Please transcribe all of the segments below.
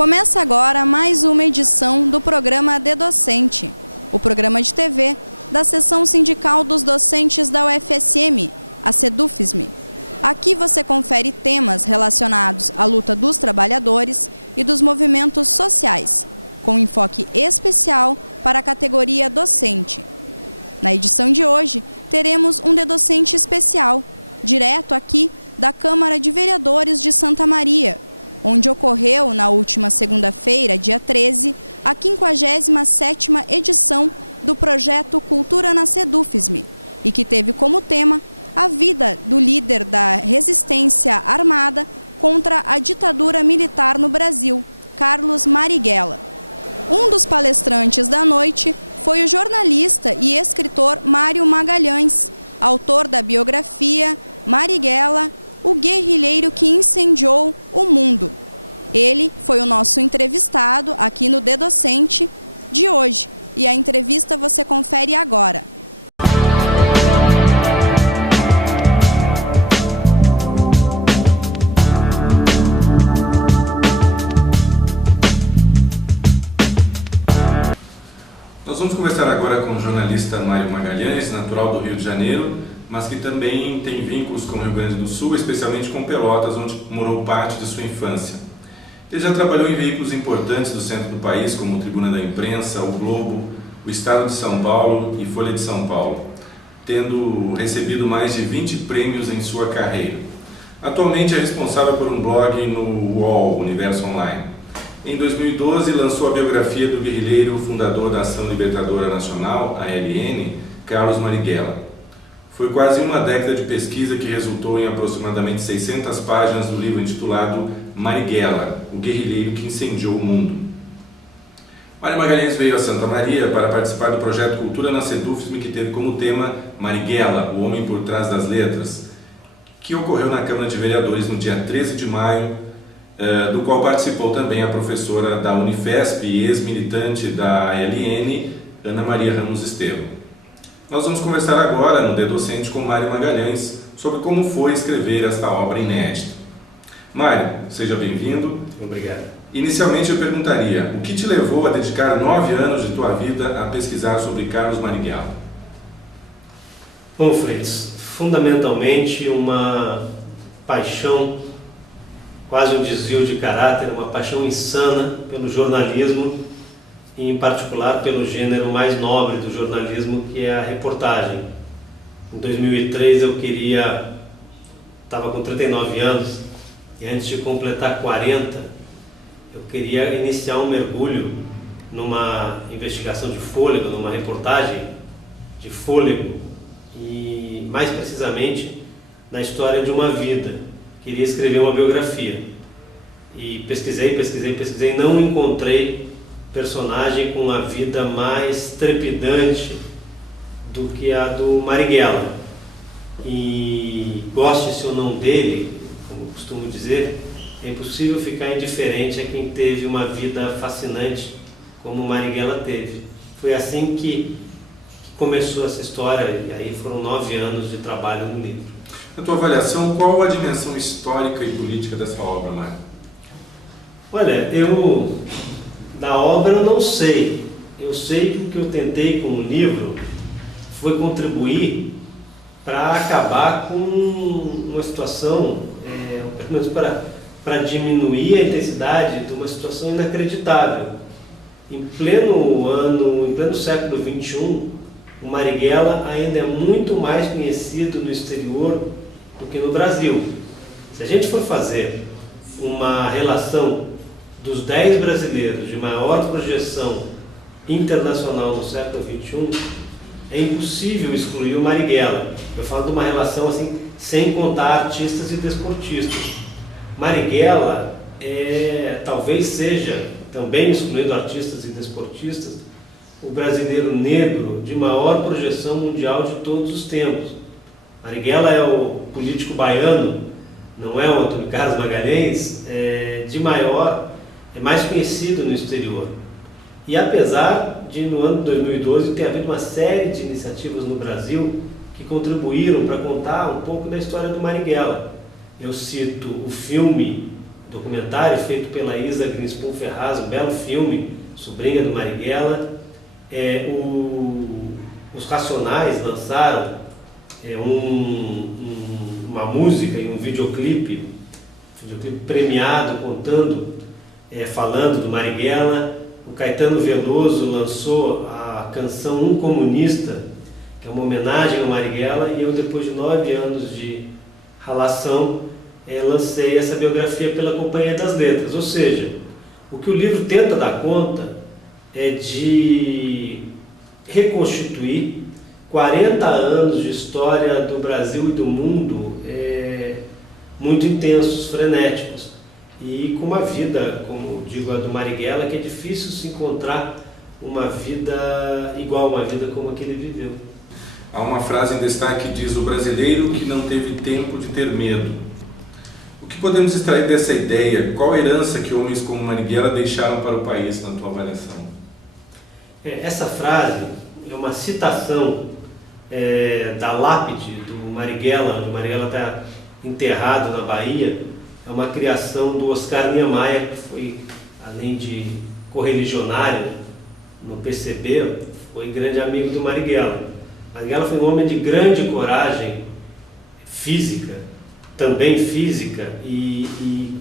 Começa agora mais uma edição do programa De Docente, o programa de TV da Seção Sindical dos Docentes da UFSM, a SEDUFSM. Aqui você confere temas relacionados à luta dos trabalhadores e dos movimentos sociais, com enfoque especial para a categoria docente. Na edição de hoje, teremos um De Docente especial, direto aqui da Câmara de Vereadores de Santa Maria, onde ocorreu, na última segunda-feira, dia 13, a 57ª edição do projeto Cultura na SEDUFSM, e que teve como tema a vida do líder da resistência armada contra a ditadura militar no Brasil, Carlos Marighella. Um dos palestrantes da noite foi o jornalista e escritor Mário Magalhães, autor da biografia Marighella, o guerrilheiro que incendiou o mundo. Ele foi o nosso entrevistado aqui no De Docente de hoje, e a entrevista você confere agora. Nós vamos conversar agora com o jornalista Mário Magalhães, natural do Rio de Janeiro, mas que também tem vínculos com o Rio Grande do Sul, especialmente com Pelotas, onde morou parte de sua infância. Ele já trabalhou em veículos importantes do centro do país, como o Tribuna da Imprensa, o Globo, o Estado de São Paulo e Folha de São Paulo, tendo recebido mais de 20 prêmios em sua carreira. Atualmente é responsável por um blog no UOL, Universo Online. Em 2012, lançou a biografia do guerrilheiro fundador da Ação Libertadora Nacional, ALN, Carlos Marighella. Foi quase uma década de pesquisa que resultou em aproximadamente 600 páginas do livro intitulado Marighella, o guerrilheiro que incendiou o mundo. Mário Magalhães veio a Santa Maria para participar do projeto Cultura na SEDUFSM, que teve como tema Marighella, o homem por trás das letras, que ocorreu na Câmara de Vereadores no dia 13 de maio, do qual participou também a professora da Unifesp e ex-militante da ALN, Ana Maria Ramos Estevam. Nós vamos conversar agora no De Docente com Mário Magalhães sobre como foi escrever esta obra inédita. Mário, seja bem-vindo. Obrigado. Inicialmente eu perguntaria, o que te levou a dedicar 9 anos de tua vida a pesquisar sobre Carlos Marighella? Bom, Fritz, fundamentalmente uma paixão, quase um desvio de caráter, uma paixão insana pelo jornalismo, e em particular pelo gênero mais nobre do jornalismo, que é a reportagem. Em 2003 estava com 39 anos, e antes de completar 40, eu queria iniciar um mergulho numa investigação de fôlego, numa reportagem de fôlego, e mais precisamente na história de uma vida. Queria escrever uma biografia. E pesquisei, não encontrei personagem com a vida mais trepidante do que a do Marighella. E goste-se ou não dele, como costumo dizer, é impossível ficar indiferente a quem teve uma vida fascinante como Marighella teve. Foi assim que começou essa história, e aí foram 9 anos de trabalho no livro. Na tua avaliação, qual a dimensão histórica e política dessa obra, Mário? Olha, da obra eu não sei. Eu sei que o que eu tentei com o livro foi contribuir para acabar com uma situação, pelo menos para diminuir a intensidade de uma situação inacreditável. Em pleno século XXI, o Marighella ainda é muito mais conhecido no exterior do que no Brasil. Se a gente for fazer uma relação dos 10 brasileiros de maior projeção internacional no século XXI, é impossível excluir o Marighella. Eu falo de uma relação assim, sem contar artistas e desportistas. Marighella talvez seja, também excluindo artistas e desportistas, o brasileiro negro de maior projeção mundial de todos os tempos. Marighella é o político baiano, não é o Antônio Carlos Magalhães, é mais conhecido no exterior. E apesar de, no ano de 2012, ter havido uma série de iniciativas no Brasil que contribuíram para contar um pouco da história do Marighella. Eu cito o filme documentário feito pela Isa Greenspoon Ferraz, um belo filme, sobrinha do Marighella. Os Racionais lançaram uma música e um videoclipe premiado, falando do Marighella. O Caetano Veloso lançou a canção Um Comunista, que é uma homenagem ao Marighella, e eu, depois de 9 anos de ralação, lancei essa biografia pela Companhia das Letras. Ou seja, o que o livro tenta dar conta é de reconstituir 40 anos de história do Brasil e do mundo muito intensos, frenéticos, e com uma vida, como digo a do Marighella, que é difícil se encontrar uma vida igual, uma vida como a que ele viveu. Há uma frase em destaque que diz: o brasileiro que não teve tempo de ter medo. O que podemos extrair dessa ideia? Qual a herança que homens como Marighella deixaram para o país, na tua avaliação? Essa frase é uma citação da lápide do Marighella, onde o Marighella está enterrado na Bahia. É uma criação do Oscar Niemeyer, que foi, além de correligionário no PCB, foi grande amigo do Marighella. Marighella foi um homem de grande coragem física, também física, e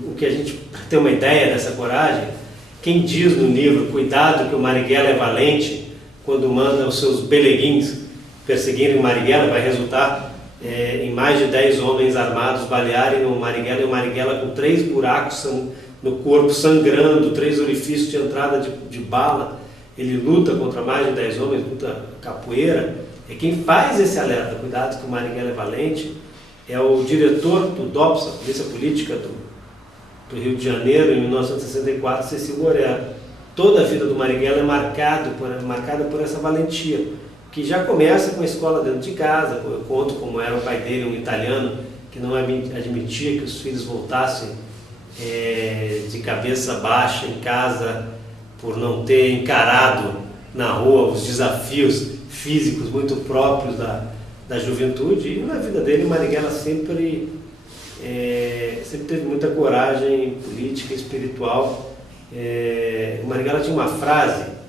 o que a gente, para ter uma ideia dessa coragem, quem diz no livro: cuidado que o Marighella é valente, quando manda os seus beleguins perseguirem o Marighella, vai resultar em mais de 10 homens armados balearem o Marighella, e o Marighella com 3 buracos no corpo, sangrando, 3 orifícios de entrada de bala. Ele luta contra mais de 10 homens, luta capoeira. Quem faz esse alerta, cuidado que o Marighella é valente, é o diretor do DOPS, a Polícia Política do Rio de Janeiro, em 1964, Cecil Borella. Toda a vida do Marighella é marcada por essa valentia, que já começa com a escola dentro de casa. Eu conto como era o pai dele, um italiano que não admitia que os filhos voltassem de cabeça baixa em casa, por não ter encarado na rua os desafios físicos muito próprios da juventude. E na vida dele o Marighella sempre teve muita coragem política e espiritual. O Marighella tinha uma frase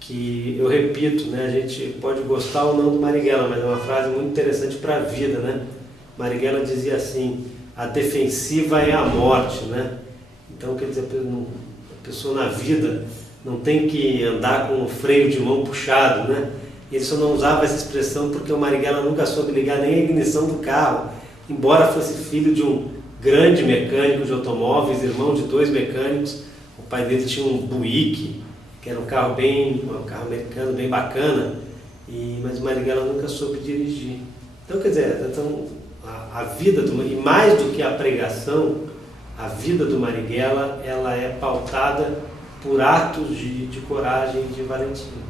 que eu repito, né? A gente pode gostar ou não do Marighella, mas é uma frase muito interessante para a vida, né? Marighella dizia assim: a defensiva é a morte, né? Então, quer dizer, a pessoa na vida não tem que andar com o freio de mão puxado, né? Ele só não usava essa expressão porque o Marighella nunca soube ligar nem a ignição do carro, embora fosse filho de um grande mecânico de automóveis, irmão de 2 mecânicos. O pai dele tinha um Buick, que era um carro americano bem bacana, mas o Marighella nunca soube dirigir. Então, quer dizer, a vida e mais do que a pregação, a vida do Marighella, ela é pautada por atos de coragem e de valentia.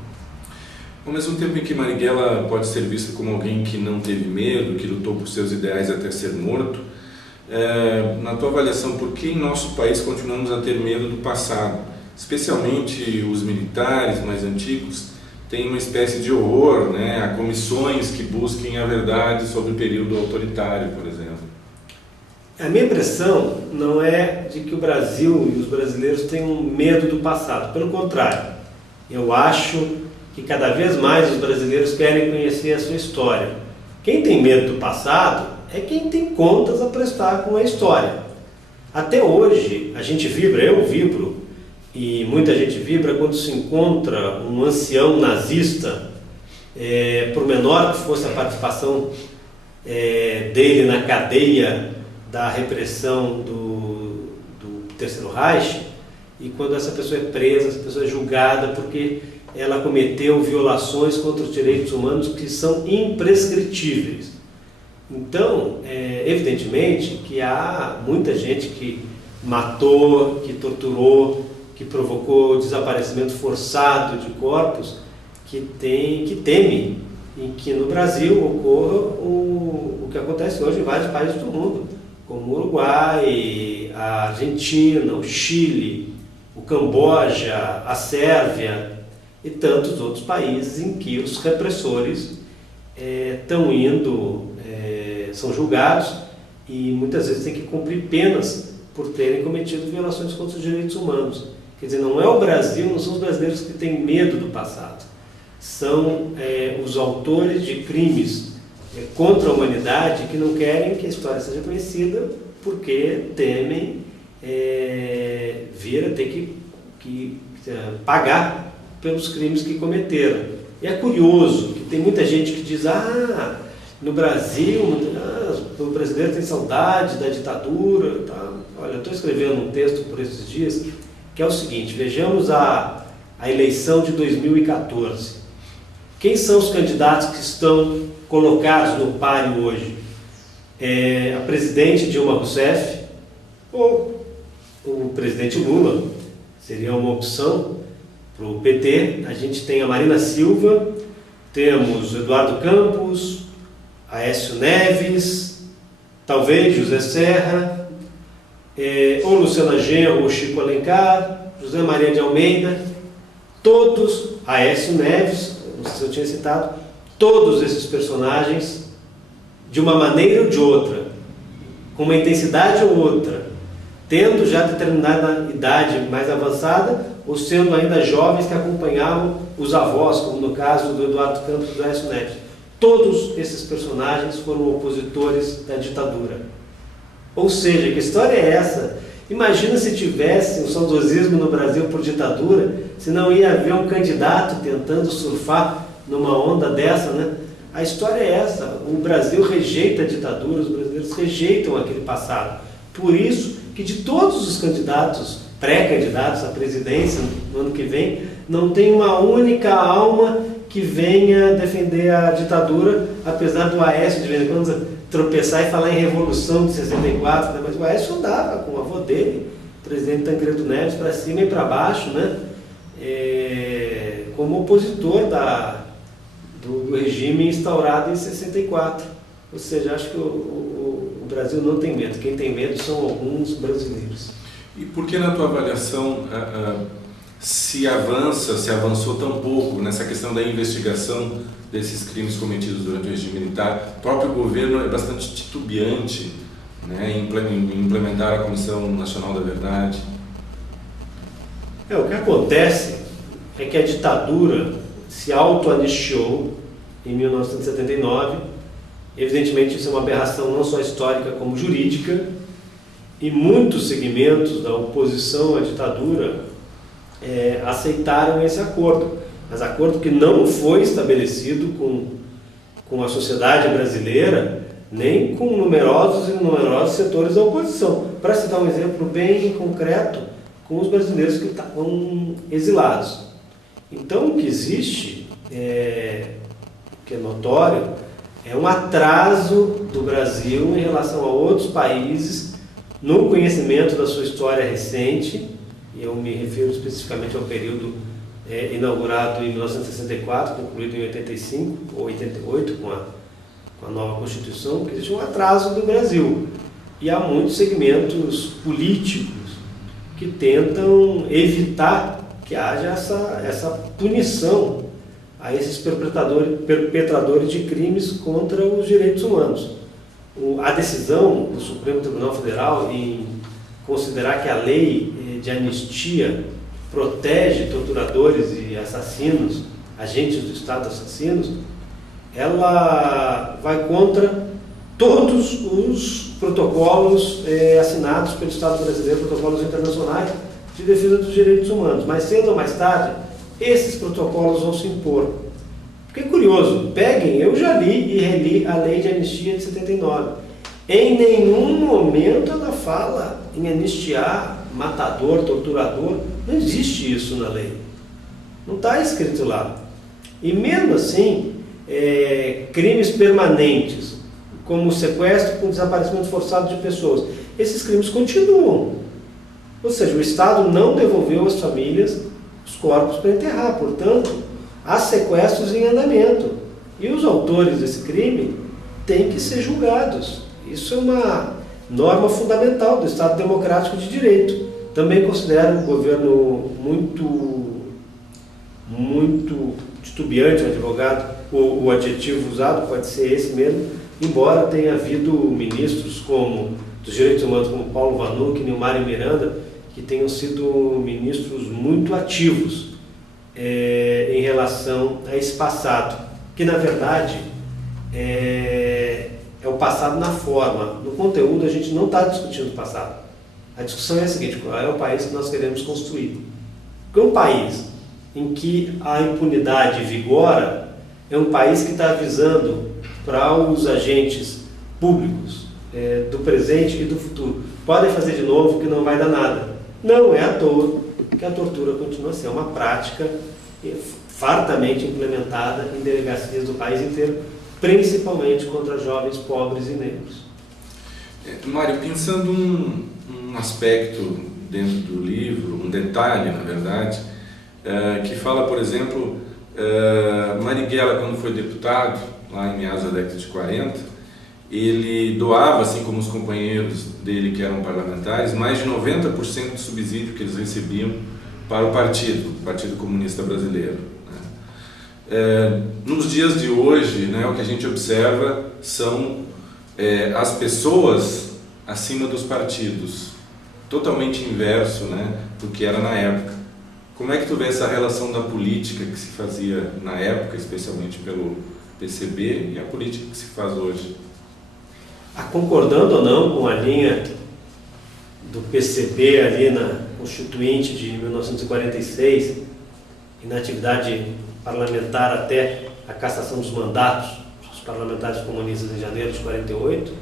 Ao mesmo tempo em que Marighella pode ser visto como alguém que não teve medo, que lutou por seus ideais até ser morto, na tua avaliação, por que em nosso país continuamos a ter medo do passado? Especialmente os militares mais antigos têm uma espécie de horror, né, a comissões que busquem a verdade sobre o período autoritário, por exemplo. A minha impressão não é de que o Brasil e os brasileiros tenham medo do passado. Pelo contrário, eu acho que cada vez mais os brasileiros querem conhecer a sua história. Quem tem medo do passado é quem tem contas a prestar com a história. Até hoje, a gente vibra, eu vibro, e muita gente vibra quando se encontra um ancião nazista, por menor que fosse a participação dele na cadeia da repressão do Terceiro Reich, e quando essa pessoa é presa, essa pessoa é julgada porque ela cometeu violações contra os direitos humanos que são imprescritíveis. Então, evidentemente que há muita gente que matou, que torturou, que provocou desaparecimento forçado de corpos, que teme em que no Brasil ocorra o que acontece hoje em vários países do mundo, como o Uruguai, a Argentina, o Chile, o Camboja, a Sérvia e tantos outros países em que os repressores estão são julgados e muitas vezes têm que cumprir penas por terem cometido violações contra os direitos humanos. Quer dizer, não é o Brasil, não são os brasileiros que têm medo do passado. São os autores de crimes contra a humanidade que não querem que a história seja conhecida porque temem vir a ter que pagar pelos crimes que cometeram. E é curioso que tem muita gente que diz, no Brasil, o brasileiro tem saudade da ditadura. Tá? Olha, eu estou escrevendo um texto por esses dias que é o seguinte, vejamos a eleição de 2014. Quem são os candidatos que estão colocados no páreo hoje? A presidente Dilma Rousseff ou o presidente Lula? Seria uma opção para o PT. A gente tem a Marina Silva, temos Eduardo Campos, Aécio Neves, talvez José Serra, ou Luciana Genro, ou Chico Alencar, José Maria de Almeida, todos, Aécio Neves, não sei se eu tinha citado, todos esses personagens, de uma maneira ou de outra, com uma intensidade ou outra, tendo já determinada idade mais avançada, ou sendo ainda jovens que acompanhavam os avós, como no caso do Eduardo Campos e do Aécio Neves. Todos esses personagens foram opositores da ditadura. Ou seja, que história é essa? Imagina se tivesse um saudosismo no Brasil por ditadura, se não ia haver um candidato tentando surfar numa onda dessa, né? A história é essa, o Brasil rejeita a ditadura, os brasileiros rejeitam aquele passado. Por isso que de todos os candidatos, pré-candidatos à presidência no ano que vem, não tem uma única alma que venha defender a ditadura, apesar do Aécio de vez em quando tropeçar e falar em Revolução de 64, né? Mas o Aécio andava com o avô dele, o presidente Tancredo Neves, para cima e para baixo, né? Como opositor do regime instaurado em 64. Ou seja, acho que o Brasil não tem medo, quem tem medo são alguns brasileiros. E por que, na tua avaliação, se avançou tão pouco nessa questão da investigação desses crimes cometidos durante o regime militar? O próprio governo é bastante titubeante, né, em implementar a Comissão Nacional da Verdade. O que acontece é que a ditadura se auto-anistiou em 1979. Evidentemente, isso é uma aberração não só histórica como jurídica, e muitos segmentos da oposição à ditadura aceitaram esse acordo, mas acordo que não foi estabelecido com a sociedade brasileira, nem com numerosos setores da oposição. Para citar um exemplo bem concreto, com os brasileiros que estavam exilados. Então, o que existe, que é notório, é um atraso do Brasil em relação a outros países no conhecimento da sua história recente. Eu me refiro especificamente ao período inaugurado em 1964, concluído em 85 ou 88 com a nova Constituição, que existe um atraso do Brasil. E há muitos segmentos políticos que tentam evitar que haja essa punição a esses perpetradores de crimes contra os direitos humanos. A decisão do Supremo Tribunal Federal em considerar que a lei de anistia protege torturadores e assassinos, agentes do Estado assassinos, ela vai contra todos os protocolos assinados pelo Estado brasileiro, protocolos internacionais de defesa dos direitos humanos. Mas cedo ou mais tarde, esses protocolos vão se impor. Porque é curioso, eu já li e reli a lei de anistia de 79. Em nenhum momento ela fala em anistiar matador, torturador. Não existe isso na lei. Não está escrito lá. E mesmo assim, crimes permanentes, como o sequestro com desaparecimento forçado de pessoas, esses crimes continuam. Ou seja, o Estado não devolveu às famílias os corpos para enterrar. Portanto, há sequestros em andamento. E os autores desse crime têm que ser julgados. Isso é uma norma fundamental do Estado Democrático de Direito. Também considero um governo muito titubeante, o advogado, o adjetivo usado pode ser esse mesmo, embora tenha havido ministros como dos Direitos Humanos, como Paulo Vanuc e o Mário Miranda, que tenham sido ministros muito ativos em relação a esse passado, que na verdade é o passado na forma. No conteúdo a gente não está discutindo o passado. A discussão é a seguinte: qual é o país que nós queremos construir? Porque um país em que a impunidade vigora é um país que está avisando para os agentes públicos do presente e do futuro: podem fazer de novo que não vai dar nada. Não é à toa que a tortura continua a ser uma prática fartamente implementada em delegacias do país inteiro, principalmente contra jovens pobres e negros. Mário, pensando um aspecto dentro do livro, um detalhe, na verdade, que fala, por exemplo, Marighella, quando foi deputado, lá em meados da década de 40, ele doava, assim como os companheiros dele que eram parlamentares, mais de 90% do subsídio que eles recebiam para o Partido Comunista Brasileiro. Nos dias de hoje, o que a gente observa são as pessoas acima dos partidos, totalmente inverso do que era na época. Como é que tu vê essa relação da política que se fazia na época, especialmente pelo PCB, e a política que se faz hoje? Concordando ou não com a linha do PCB ali na Constituinte de 1946 e na atividade parlamentar até a cassação dos mandatos dos parlamentares comunistas de janeiro de 48,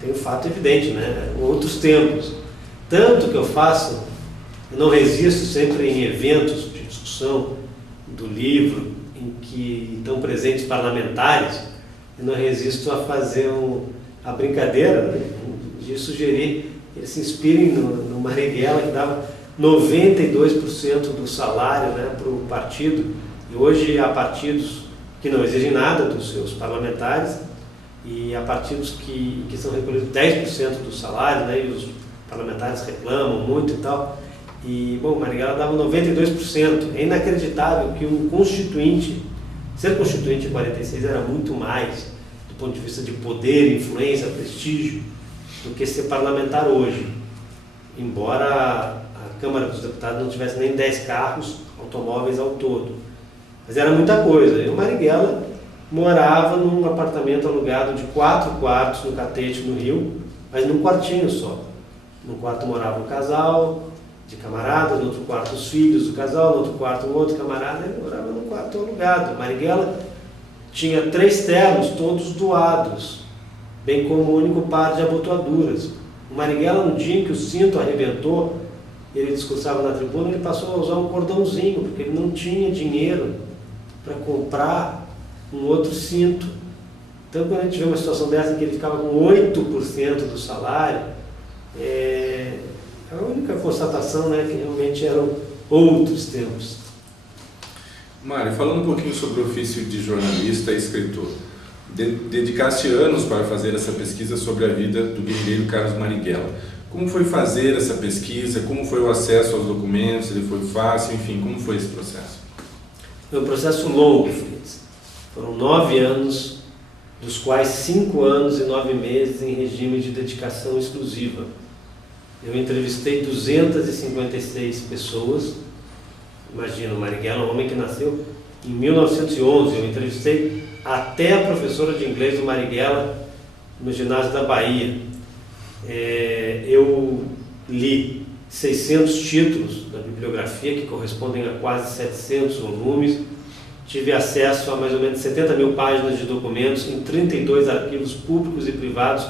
tem um fato evidente, outros tempos. Tanto que eu não resisto sempre em eventos de discussão do livro em que estão presentes parlamentares, eu não resisto a fazer a brincadeira de sugerir que eles se inspirem no Marighella, que dava 92% do salário para o partido, e hoje há partidos que não exigem nada dos seus parlamentares, e há partidos que são recolhidos 10% do salário, e os parlamentares reclamam muito e tal. E, Marighella dava 92%. É inacreditável que um constituinte, ser constituinte em 46 era muito mais do ponto de vista de poder, influência, prestígio, do que ser parlamentar hoje. Embora a Câmara dos Deputados não tivesse nem 10 carros automóveis ao todo. Mas era muita coisa. E o Marighella morava num apartamento alugado de 4 quartos no Catete, no Rio, mas num quartinho só. Num quarto morava um casal de camaradas, no outro quarto os filhos do casal, no outro quarto um outro camarada, e morava num quarto alugado. Marighella tinha 3 ternos, todos doados, bem como um único par de abotoaduras. O Marighella, no dia em que o cinto arrebentou, ele discursava na tribuna, ele passou a usar um cordãozinho, porque ele não tinha dinheiro para comprar um outro cinto. Então, quando a gente vê uma situação dessa, em que ele ficava com 8% do salário, a única constatação que realmente eram outros tempos. Mário, falando um pouquinho sobre o ofício de jornalista e escritor, dedicaste anos para fazer essa pesquisa sobre a vida do guerrilheiro Carlos Marighella. Como foi fazer essa pesquisa? Como foi o acesso aos documentos? Ele foi fácil? Enfim, como foi esse processo? Foi um processo longo, Fritz. Foram 9 anos, dos quais 5 anos e 9 meses em regime de dedicação exclusiva. Eu entrevistei 256 pessoas. Imagina, o Marighella, um homem que nasceu em 1911. Eu entrevistei até a professora de inglês do Marighella no ginásio da Bahia. Eu li 600 títulos da bibliografia, que correspondem a quase 700 volumes. Tive acesso a mais ou menos 70 mil páginas de documentos em 32 arquivos públicos e privados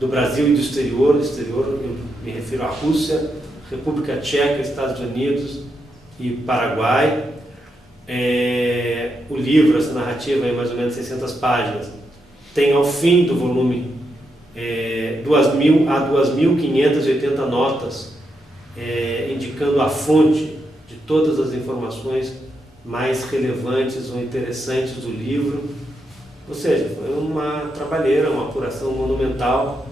do Brasil e do exterior. Do exterior eu me refiro à Rússia, República Tcheca, Estados Unidos e Paraguai. O livro, essa narrativa, é mais ou menos 600 páginas. Tem ao fim do volume 2.000 a 2.580 notas, indicando a fonte de todas as informações mais relevantes ou interessantes do livro. Ou seja, foi uma trabalheira, uma apuração monumental,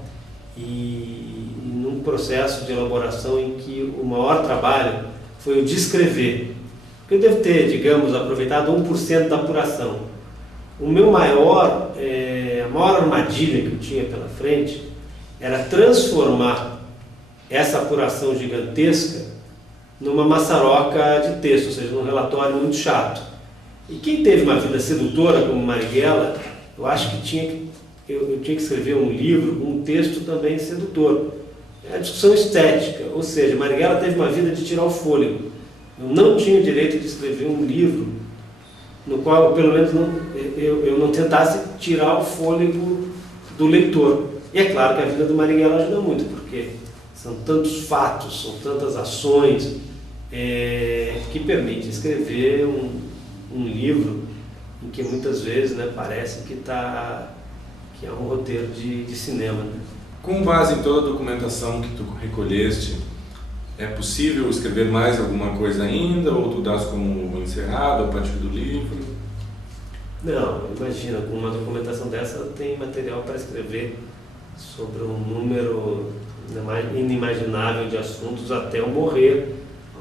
e num processo de elaboração em que o maior trabalho foi o de escrever. Eu devo ter, digamos, aproveitado 1% da apuração. A maior armadilha que eu tinha pela frente era transformar essa apuração gigantesca numa maçaroca de texto, ou seja, num relatório muito chato. E quem teve uma vida sedutora como Marighella, eu acho que eu tinha que escrever um livro com um texto também sedutor. É a discussão estética, ou seja, Marighella teve uma vida de tirar o fôlego. Eu não tinha o direito de escrever um livro no qual, pelo menos, eu não tentasse tirar o fôlego do leitor. E é claro que a vida do Marighella ajuda muito, porque são tantos fatos, são tantas ações que permite escrever um livro em que muitas vezes, né, parece que é um roteiro de cinema. Né? Com base em toda a documentação que tu recolheste, é possível escrever mais alguma coisa ainda, ou tu dás como encerrado a partir do livro? Não, imagina, com uma documentação dessa tem material para escrever sobre um número inimaginável de assuntos até eu morrer,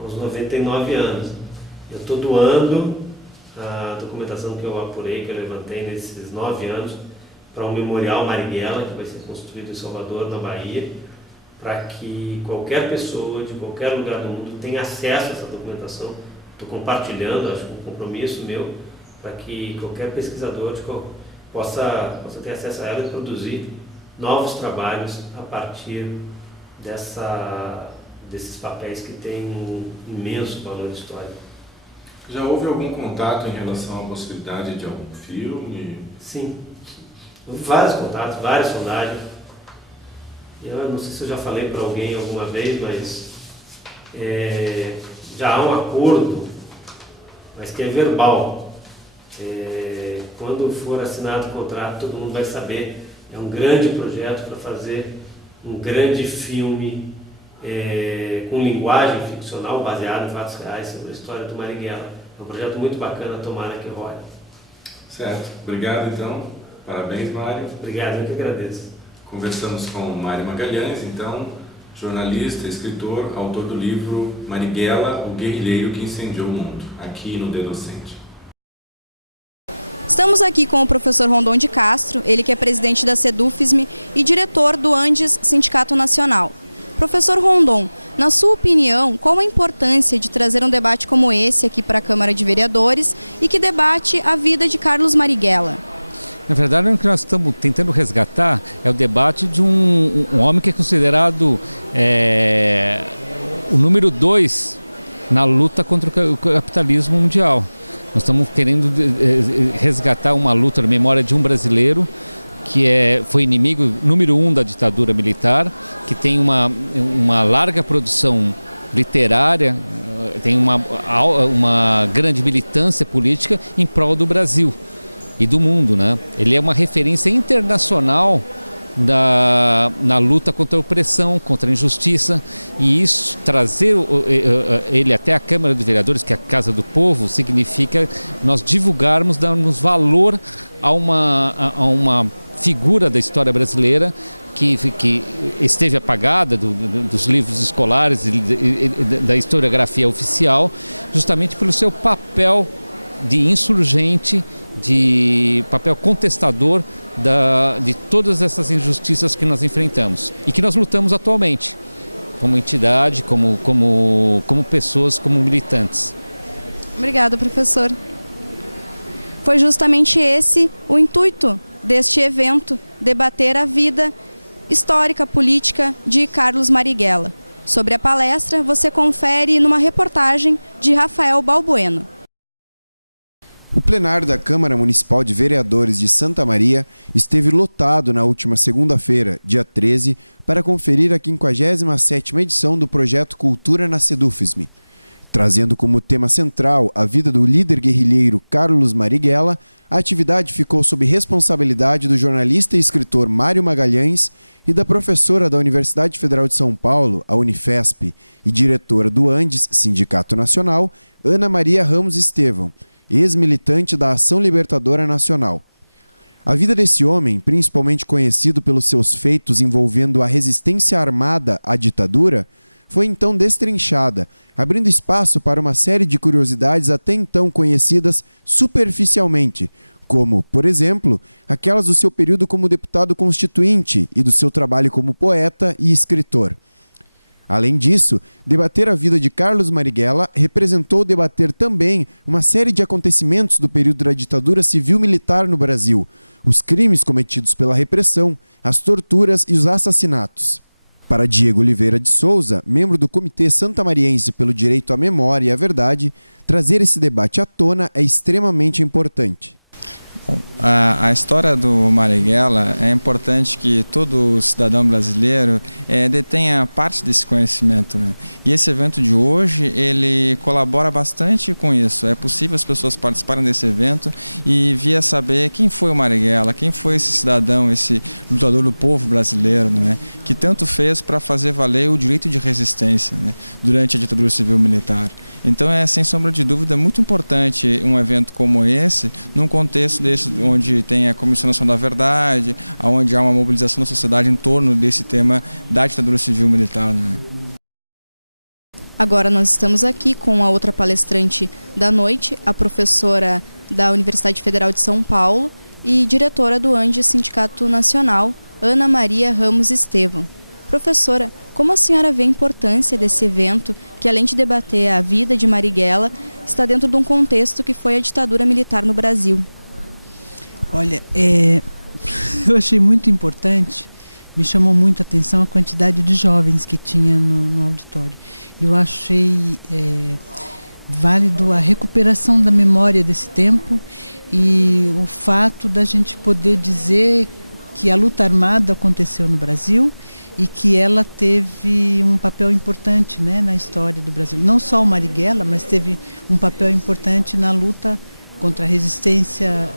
aos 99 anos. Eu estou doando a documentação que eu apurei, que eu levantei nesses 9 anos, para o Memorial Marighella, que vai ser construído em Salvador, na Bahia, para que qualquer pessoa de qualquer lugar do mundo tenha acesso a essa documentação. Estou compartilhando, acho que um compromisso meu, para que qualquer pesquisador possa ter acesso a ela e produzir novos trabalhos a partir desses papéis que têm um imenso valor histórico. Já houve algum contato em relação à possibilidade de algum filme? Sim, houve vários contatos, várias sondagens. Eu não sei se eu já falei para alguém alguma vez, mas já há um acordo, mas que é verbal. Quando for assinado o contrato, todo mundo vai saber. É um grande projeto para fazer um grande filme com linguagem ficcional baseado em fatos reais sobre a história do Marighella. É um projeto muito bacana, tomara que role. Certo. Obrigado, então. Parabéns, Mário. Obrigado, eu que agradeço. Conversamos com Mário Magalhães, então, jornalista, escritor, autor do livro Marighella, o guerrilheiro que incendiou o mundo, aqui no D-Docente. Estamos aqui com o professor Rondon de Castro, ele que é presidente da SEDUFISM e diretor do Andes Sindicato Nacional. Professor Rondon, na sua opinião, qual a importância de trazer um debate como esse aqui para a Câmara de Vereadores e que debate a vida de Carlos Marighella? Na verdade, o que nós estamos tentando resgatar é o debate de um homem que é considerado o número 2 na luta contra o capitalismo mundial. Nós estamos querendo resgatar uma luta na memória de um brasileiro que foi inimigo número 1 da ditadura militar, que tem uma larga produção literária, tem uma grande militância política em prol do Brasil e do mundo, né? Ele é uma referência internacional na luta contra a opressão, contra a injustiça, e isso, trazer ele até a Câmara de Vereadores, que é a Casa do Povo, significa nós divulgarmos, darmos valor a uma figura da história brasileira que esteve apagada dos livros escolares e da historiografia oficial, justamente pelo seu papel de insurgente, de papel contestador de todas essas injustiças que nós enfrentamos e que nós lutamos atualmente, como entidade, como pessoas, como militantes. Obrigada, professor. Foi justamente esse o intuito deste evento, debater a vida histórica, política de Carlos Marighella. Sobre a palestra, você confere numa reportagem de Rafael Balbueno. O plenário da Câmara Municipal de Vereadores de Santa Maria esteve lotado na última segunda-feira, dia 13, para conferir a 57ª edição do projeto Cultura na SEDUFISM. Trazendo como tema central a vida do líder guerrilheiro Carlos Marighella, a atividade ficou sob responsabilidade do jornalista e escritor Mário Magalhães e da professora da Universidade Federal de São Paulo, a Unifesp, e diretora do Andes Sindicato Nacional, Ana Maria Ramos Estevão, ex-militante da Ação Libertadora Nacional. A vida desse homem, principalmente conhecido pelos seus feitos envolvendo a resistência armada à ditadura, foi então destrinchada, abrindo espaço para uma série de curiosidades até então conhecidas superficialmente, como, por exemplo, aquelas do seu período como deputado constituinte e do seu trabalho como poeta e escritor. Além disso, debater a vida de Carlos Marighella representou debater também uma série de acontecimentos do período da ditadura civil-militar no Brasil, os crimes cometidos pela repressão, as torturas e os assassinatos. Para Diego Oliveira de Souza, membro do Comitê Santamariense pelo Direito à Memória e à Verdade, trazer esse debate à tona é extremamente importante. Bom, a história do Marighella é importante que todo cidadão brasileiro detenha parte desse conhecimento, né? E esse evento de hoje, ele colabora bastante com isso. É possível as pessoas participarem desse evento e vir a saber quem foi o Marighella, quem foi esse cidadão, esse lutador do povo brasileiro, não é? Que tanto fez para fazer valer o direito de resistência, né? Durante a ditadura civil-militar. Então é, sem sombra de dúvida, muito importante um evento como esse, num contexto desse, onde tem a Comissão Nacional da Verdade, onde há uma mobilização da sociedade em torno desse tema da ditadura civil-militar, né? Agora nós estamos aqui com a outra palestrante da noite, a professora da Universidade Federal de São Paulo e diretora do ANDE Sindicato Nacional, Ana Maria Ramos Estevão. Professora, como a senhora vê a importância desse evento, que além de debater a vida de Marighella, está dentro de um contexto que foi a ditadura militar no Brasil? Olha, eu achei muito importante, me chamou muito a atenção a quantidade de jovens que tinha no auditório. Eu achei válido a recuperação da memória desse tempo e o fato da gente poder dizer que a luta armada aconteceu no Brasil e que ela teve um papel importante, né, na história do Brasil. Não só o Marighella, mas teve um papel importante na luta contra a resistência,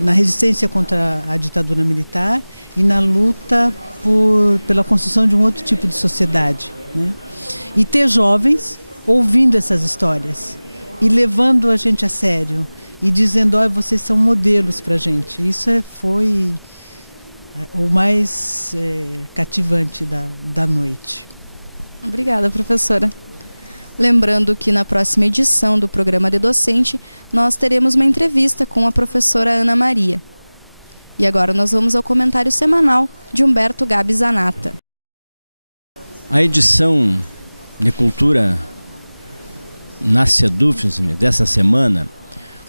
na resistência contra a ditadura militar e na luta pela construção de um outro tipo de sociedade, né? E ter jovens ouvindo essas histórias e levando a gente a sério e dizendo, olha, vocês são modelos para a gente. Isso foi o mais cativante da noite. Obrigada, professora. Lembrando que na próxima edição do programa De Docente, nós teremos uma entrevista com a professora Ana Maria. E agora nós vamos ao comentário semanal de Humberto Gabi Zanata. A edição de Cultura na SEDUFSM dessa semana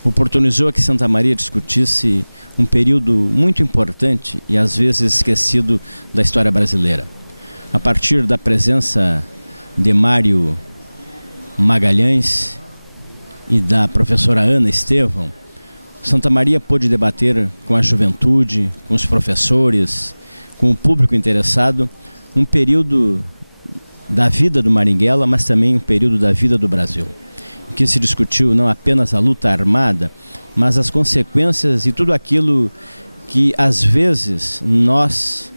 oportunizou que Santa Maria discutisse um período muito importante e às vezes esquecido da história brasileira. A partir da presença de Mário Magalhães e da professora Ana Estevão, Santa Maria pôde debater com a juventude, com os professores, com o público interessado, um período da vida do Marighella, mas também um período da vida do Brasil, em que se discutiu não apenas a luta armada, mas as consequências e tudo aquilo que às vezes nós,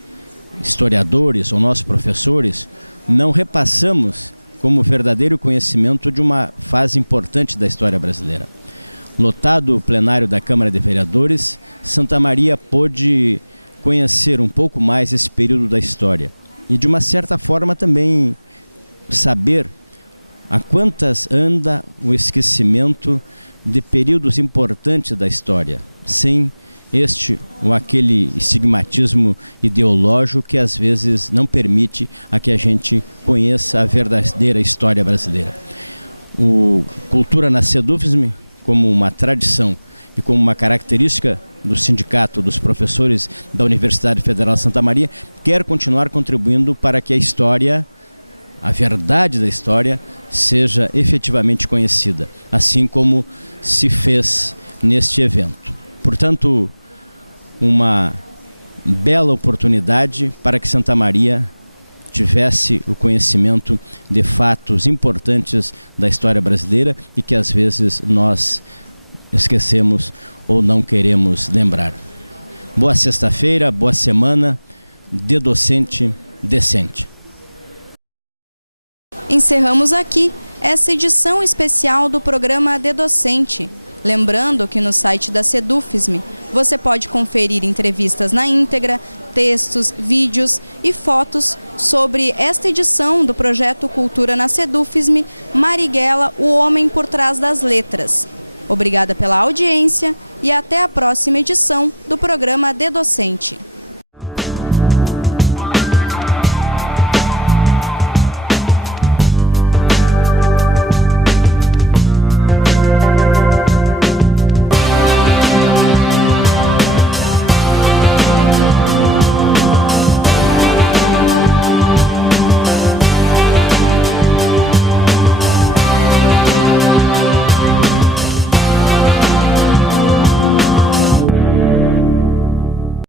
historiadores ou nós professores, não repassamos como verdadeiro conhecimento de uma fase importante da história brasileira. Lotado o plenário da Câmara de Vereadores, Santa Maria pôde conhecer um pouco mais esse período da história e, de uma certa forma, também saber a quantas anda o esquecimento de períodos importantes da história, sem este ou aquele estigmatismo ideológico que às vezes não permite a que a gente conheça a verdadeira história brasileira. O Cultura na SEDUFSM, como uma tradição e como uma característica do Sindicato dos Professores da Universidade Federal de Santa Maria, quer continuar contribuindo para que a história, a verdade da história, seja efetivamente conhecida, assim como se fez neste evento. Portanto, uma bela oportunidade para que Santa Maria tivesse o conhecimento de fatos importantes da história brasileira e que às vezes nós esquecemos ou não queremos lembrar. Boa sexta-feira, boa semana, de docente decente. Encerramos aqui essa edição especial do programa De Docente. Lembrando que no site da SEDUFSM você pode conferir entrevistas na íntegra, textos, vídeos e fotos sobre esta edição do projeto Cultura na SEDUFSM, Marighella, o homem por trás das letras. Obrigada pela audiência e até a próxima edição do programa De Docente.